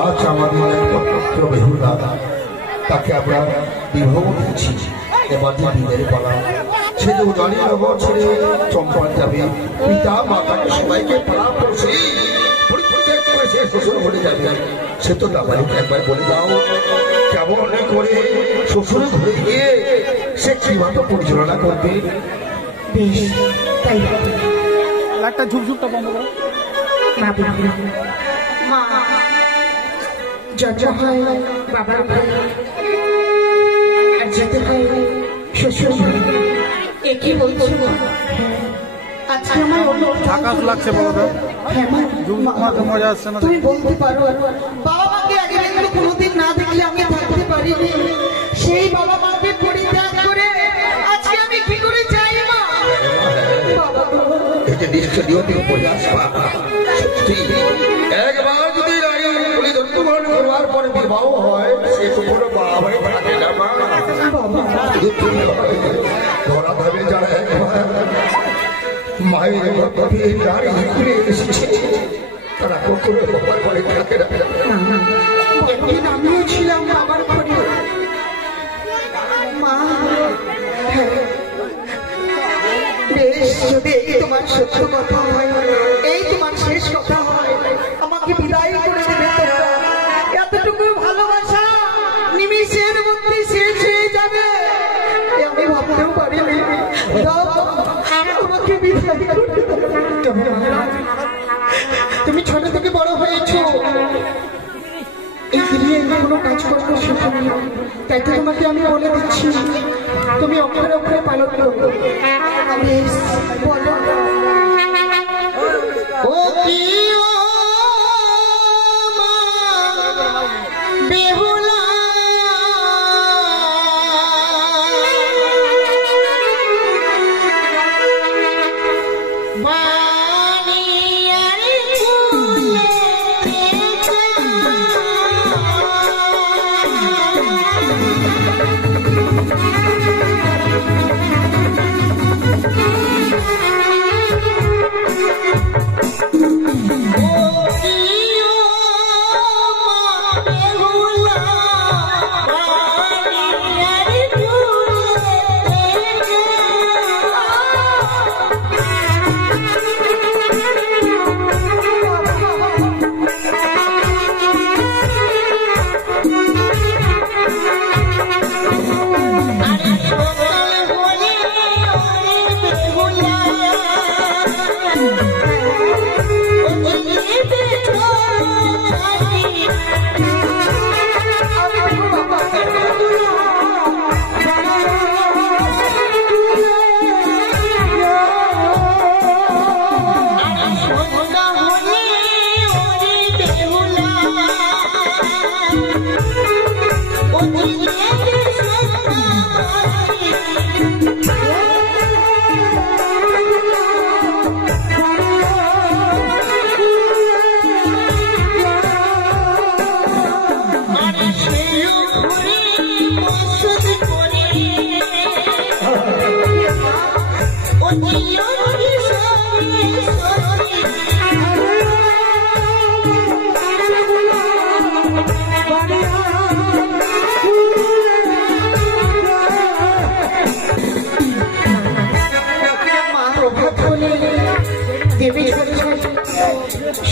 আজ আমাদের একমাত্র বেহুলা, তাকে আমরা বিবাহ দিচ্ছি। এবার যে বিদায় পালা, সে যে উদানি নগর ছেড়ে চম্পা যাবে, পিতা মাতাকে সবাইকে প্রণাম করছি, পরিত্যাগ করে সে শ্বশুর ঘরে যাবে। সে তো নাবালিকা, একবার বলে দাও কেমন করে শ্বশুর ঘরে গিয়ে সে কিভাবে পরিচালনা করবে? বেশ, তাই লাইটটা ঝুপঝুপটা বন্ধ করো। মা জন্ম হয় বাবার ঘরে, আর যেতে হয় শ্বশুর ঘরে। একই বলছো? আজকে আমার আকাশ লাগছে বলো তো। হ্যাঁ মা, মজা আসছে না? তুমি বলতে পারো বাবা মাকে আগে কোনোদিন না দেখলে আমি থাকতে পারিনি। সেই বাবা মাকে পরিত্যাগ করে আজকে আমি কি করে যাই মা? বাবা এতে নিশ্চয় তুমি পড়ে আসবা। সত্যি একবার যদি নারী জন্মগ্রহণ করবার পরে বিবাহ হয়, সে তো কোনো বাবাই থাকে না মা। ধরা ধরে যারা একবার মায়ের গর্ভে নারী ঘুরে এসেছে, তারা কখনো বাবার ঘরে থাকে না। একদিন আমিও ছিলাম বাবার ঘরে মা। বেশ, যদি এই তোমার সত্য কথা হয়, এই তোমার শেষ কথা হয়, আমাকে বিদায় করে দেবে তোমরা। এতটুকু ভালোবাসা নিমিষের মধ্যে শেষ হয়ে যাবে আমি ভাবতেও পারিনি। আমাকে বিদায় করে দেবে। তুমি ছোট থেকে বড় হয়েছো, এই গৃহে কোনো কাজকর্ম শেখানি, তাই তো তোমাকে আমি বলে দিচ্ছি, তুমি অক্ষরে অক্ষরে পালন করো। বেশ, বলো। ও প্রিয় মা বেহুলা,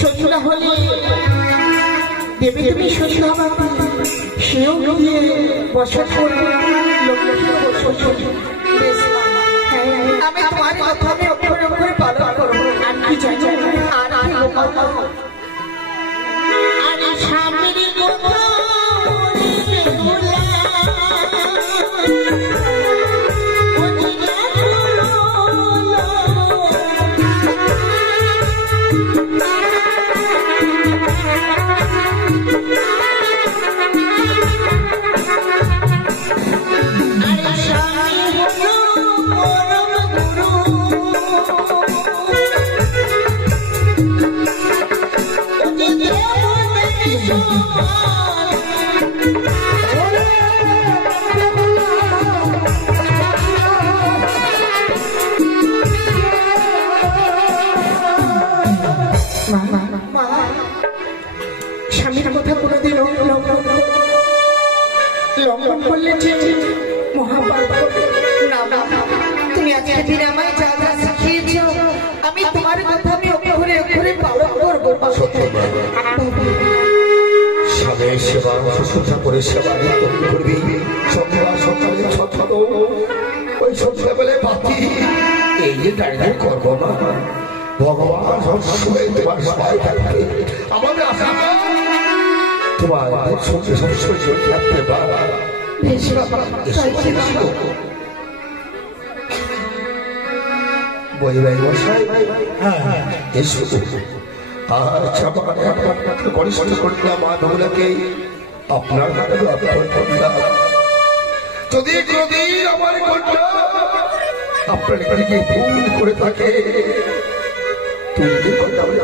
সন্ধ্যা হলে দেবী দেবী সন্ধ্যা বাবা সেও গিয়ে বসত করবে। আমি তোমার কথা আমি অক্ষরে অক্ষরে পালন করবো। আর কি জানো, আর স্বামীর কথা স্বামীর কথা কোনোদিন লঙ্ঘন করলে যে মহাপাপ। না না, তুমি আজকে দিন আমায় যা যা শিখিয়েছ আমি তোমার কথা আমি অক্ষরে অক্ষরে পালন করবো। স্বামীর সেবা শুশ্রূষা করে সেবা নিত্যদিন করবি। সন্ধ্যা সকালে ছোট ওই সন্ধ্যাবেলায় বাতি এই যে দাঁড়িয়ে করবো না, ভগবান সবসময় তোমার সবাই থাকবে। আমাদের আশা তোমার সঙ্গে সবসময় জড়িয়ে থাকতে পারা। বই ভাই মশাই এসো। আচ্ছা বাগানে একমাত্র গরিষ্ঠ করলাম মা বাবুলাকে আপনার ঘরে অর্পণ করলাম। যদি কোনদিন আমার কন্যা আপনার দিকে ভুল করে থাকে তুমি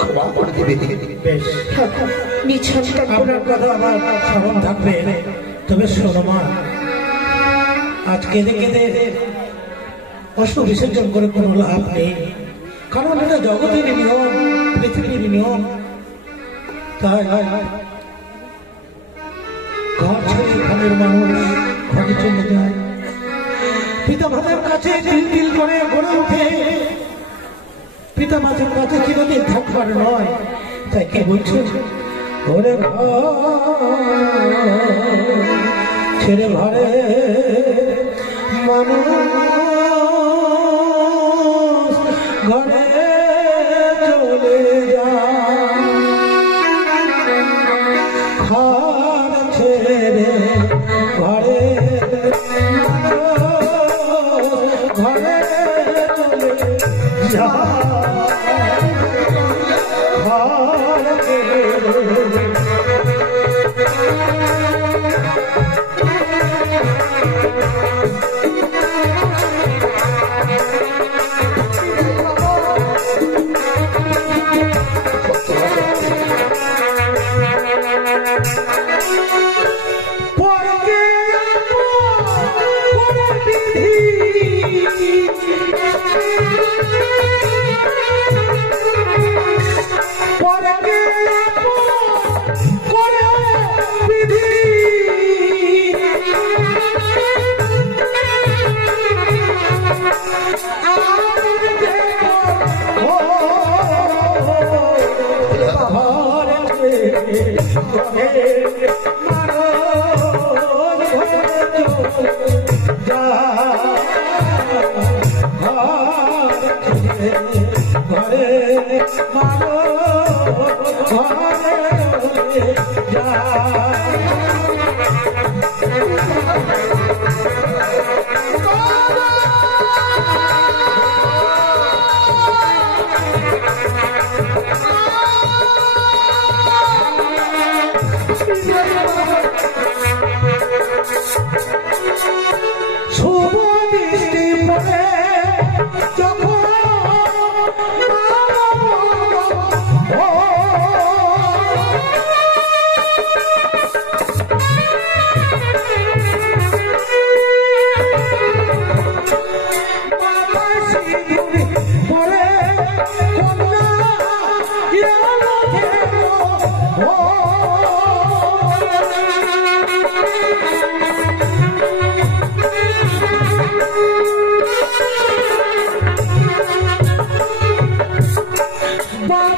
ক্ষমা করে দেবে। আপনার কথা আমার স্মরণ থাকবে। তবে শোনো মা, আজ কেঁদে কেঁদে অশ্রু বিসর্জন করে কোনো লাভ নেই, কারণ এটা জগতের নিয়ম, পৃথিবীর নিয়ম। তাই ঘর ছেড়ে ঘরের মানুষ ঘরে চলে যায়, পিতা মাতার কাছে তিল তিল করে গড়ে ওঠে, পিতা মাতার কাছে চিরদিন থাকবার নয়। তাই কে বলছে ওরে ছেড়ে ঘরে মানুষ ঘরে চলে যায়, ঘর ছেড়ে ঘরে ঘরে চলে যায়, ঘর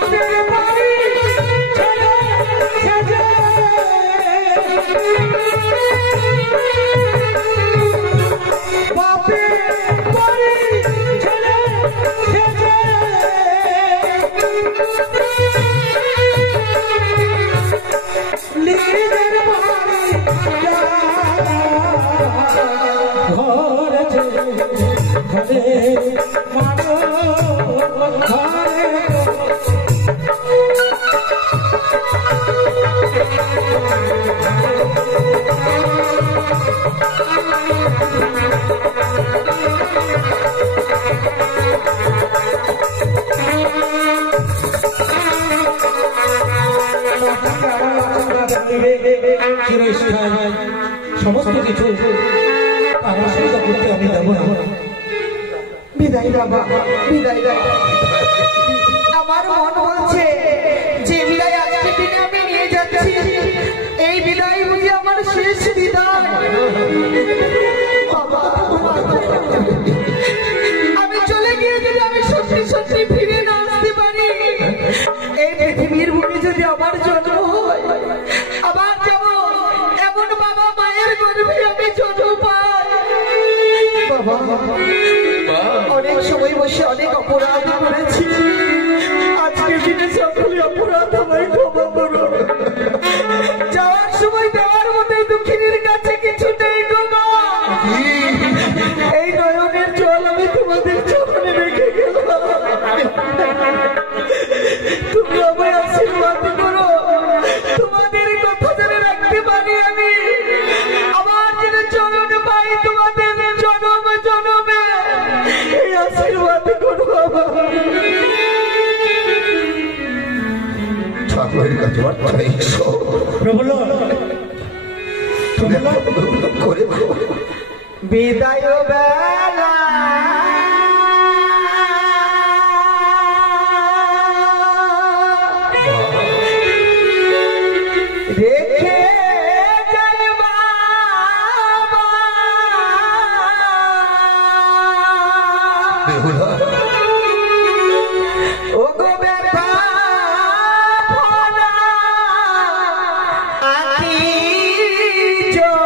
ছেড়ে সমস্ত কিছু তার অসুবিধা করতে আমি দেবো না। বিদায় বাবা, বিদায়। আমার মন বলছে যে বিদায় আজকে দিনে আমি নিয়ে যাচ্ছি। আবার যাব এমন বাবা মায়ের গর্ভে আমি জন্ম পাই। বাবা অনেক সময় বসে অনেক অপরাধ করেছি, আজকে দিনে সকলে অপরাধ আমায় ক্ষমা করো। যাওয়ার সময় দেওয়ার মতো দুঃখিনীর কাছে কিছু নেই গো মা। এই নয়নের জল আমি তোমাদের চরণে রেখে গেলাম, তুমি আমায় আশীর্বাদ করো। তোমাদের কথা যেন রাখতে পারি আমি, আমার যেন চরণ পাই তোমাদের জনম জনমে, এই আশীর্বাদ করো আমার। ঠাকুরের কাছে প্রবল করে বিদায় বেলা রেখে যাই বাবা, বেহুলা ও গো বেটা ভোলা আখি জল।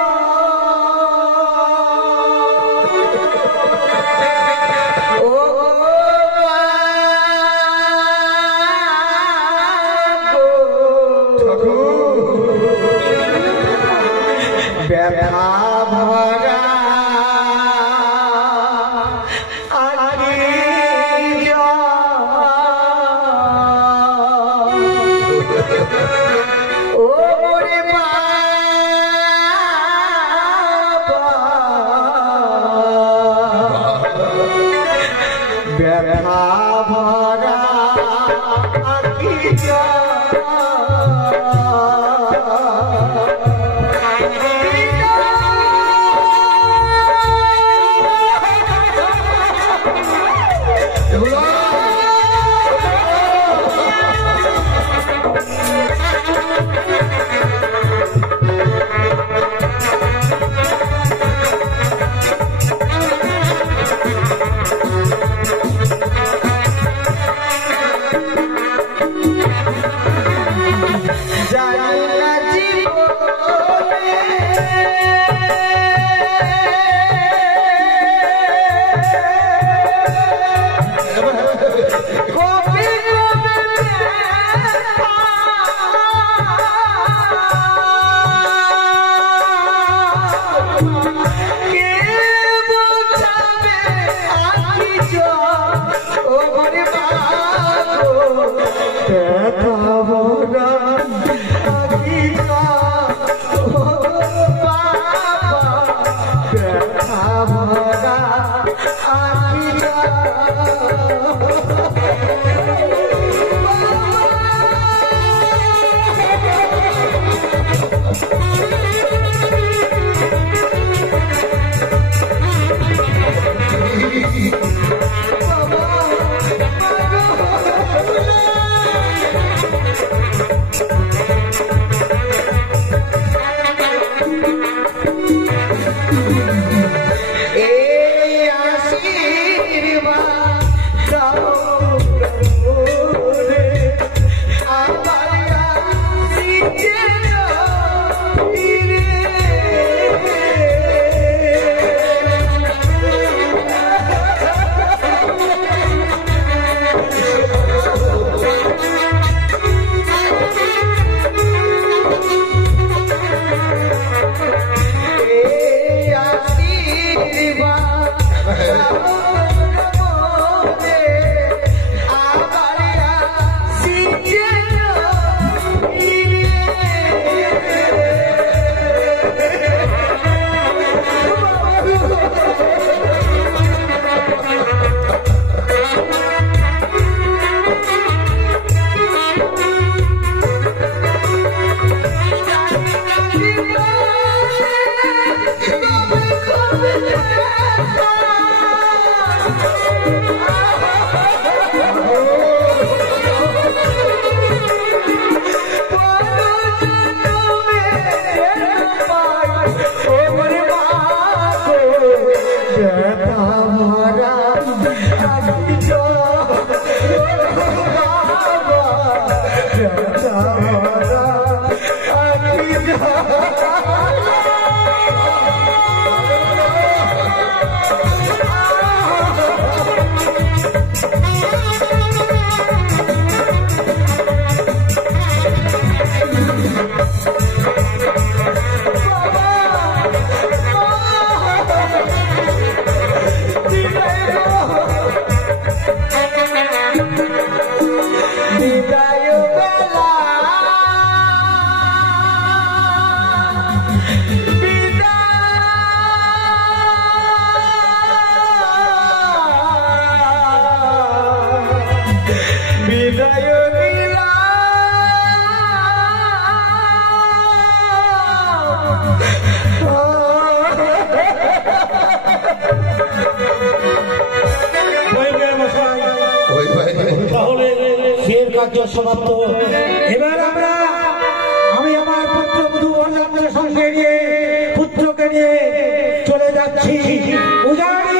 তাহলে বিয়ের কার্য সমাপ্ত। এবার আমি আমার পুত্রবধূ বরযাত্রীর সঙ্গে নিয়ে পুত্রকে নিয়ে চলে যাচ্ছি উজাড়ে